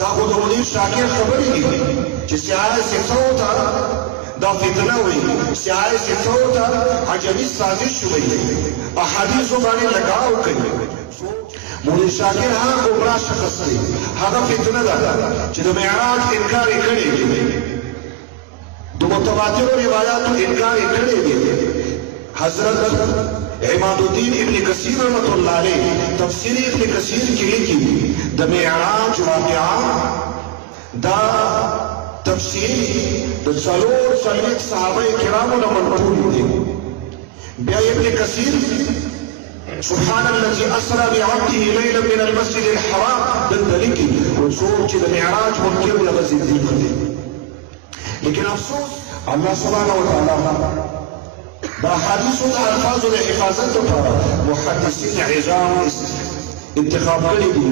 دا خو د مدیر شاکر خبرې دي چې سیاحه سیکسو ته دا فتنه وي سیاحه سیکسو ته عجبي سازش وي احادیثو باندې لګاو کوي مدیر شاکر هغه ګمراه شخص دی هغه فتنه ده چې د معراج انکار یې کړی دی د متواتر روایاتو انکار یې کړی دی حضرت عماد الدین ابن کثیر رحمۃ اللہ علیہ تفسیر ابن کثیر کی لکھی د معراج واقعہ دا تفسیر د څلور صحابه کرامو نه منقول دي بیا ابن کثیر سبحان الذي اسرى بعبده ليلا من المسجد الحرام دلدلکی وصول چې د معراج منکر لغه صدیق دي لیکن افسوس الله سبحانه وتعالى دا حدیث و الفاظ و حفاظت پر محدثین عظام انتخاب کړي دي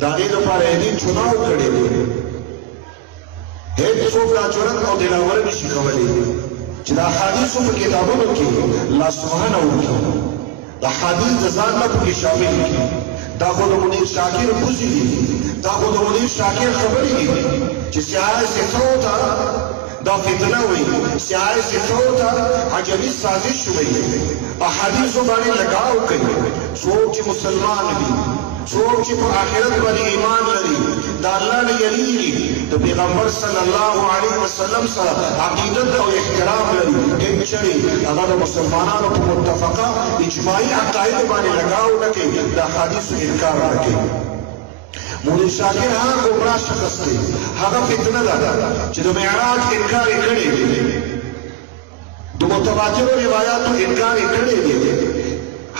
دا غي لپاره یې چناو کړي دي هیڅ څوک را جرأت او دلاور نشي کولای چې دا حدیث په کتابونو کې الله سبحانه وتعالى دا حدیث ځان له کې شامل کړي دا خو د منیر شاکر بوزي دي دا خو د منیر شاکر خبرې دي چې سیاحه سیکسو ته دا فتنه وي سیاحه سیکسو ته عجبي سازش وي احادیثو باندې لګاو کوي څوک چې مسلمان دي څوک چې په آخرت باندې ایمان لري دا الله نه یریږي د پیغمبر صلی الله علیه وسلم سره عقیدت او احترام لري انشري هغه د مسلمانانو په متفقه اجماعي عقاید باندې لګاو نه کوي د احادیثو انکار نه کوي مولوی شاکر هغه ګمراه شخص دی هغه فتنه ده چې د معراج انکار یې کړی دی د متواتر روایاتو انکار یې کړی دی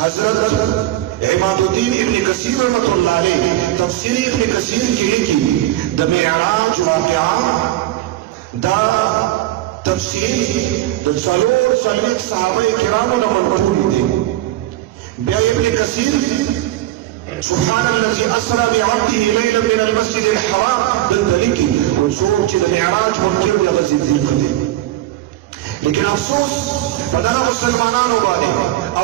حضرت عماد الدین ابن کثیر رحمۃ اللہ علیہ تفسیر ابن کثیر کی لکھی د معراج واقعہ دا تفسیر د څلور صحابه کرامو نه منقول دي بیا ابن کثیر سبحان الذي اسرى بعبده ليلا من المسجد الحرام دلدلکی وصول چې د معراج منکر لغه صدیق دي لیکن افسوس په دغه مسلمانانو باندې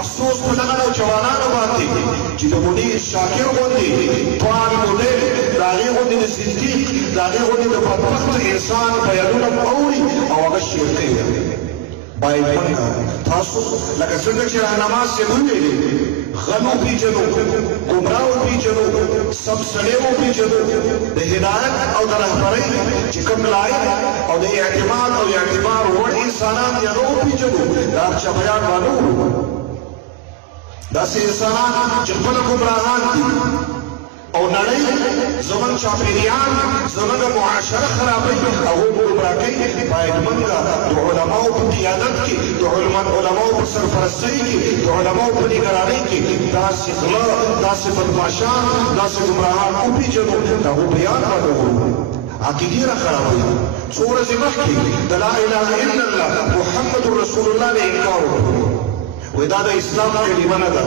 افسوس په دغه نوجوانانو باندې چې د منیر شاکر غوندې ټول مدیر د هغې غوندې د صدیق د هغې غوندې د بدبخت انسان بیانونه اوري او هغه شعر کوي باید موږ تاسو لکه څنګه چې راهنما صاحب وویلې غلو پیژنو ګمراهو پیژنو سم سړیو پیژنو د هدایت او د رهبرۍ چې کوم لایق او د اعتماد او اعتبار وړ انسانان دي هغه وپیژنو دا چا بیان وانه داسې انسانان چې خپل ګمراهان دي او نړۍ زموږ چاپېریال زموږ معاشره خرابوي او ګمراه کوي باید موږ د علماو په قیادت کې د علماو په سرپرستۍ کې د علماو په نګرانۍ کې داسې غله داسې بدماشان داسې ګمراهان وپېژنو د هغو بیان باندې وکړو عقیدې را خرابوي څو ورځې مخکې د لا اله الا الله محمد رسول الله نه انکار وکړو وایي دا د اسلام کلمه نه ده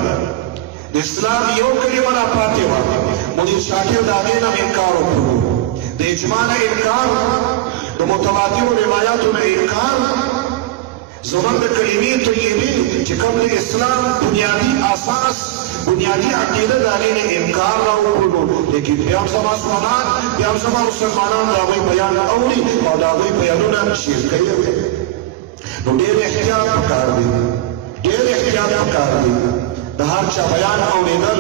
د اسلام یو کلمه را پاتې وه مدیر شاکر د هغې نه انکار وکړو د اجماع نه انکار د متواترو روایاتو نه انکار زموږ د کلمې طیبې چې کوم د اسلام بنیادي اساس بنیادی عقیده د هغې نه انکار را وکړو لیکن بیا هم زما ځوانان بیا هم زما مسلمانان د هغوی بیان اوري او د هغوی بیانونه شیر کوي نو ډېر احتیاط پکار دی ډېر احتیاط پکار دی د هر چا بیان اورېدل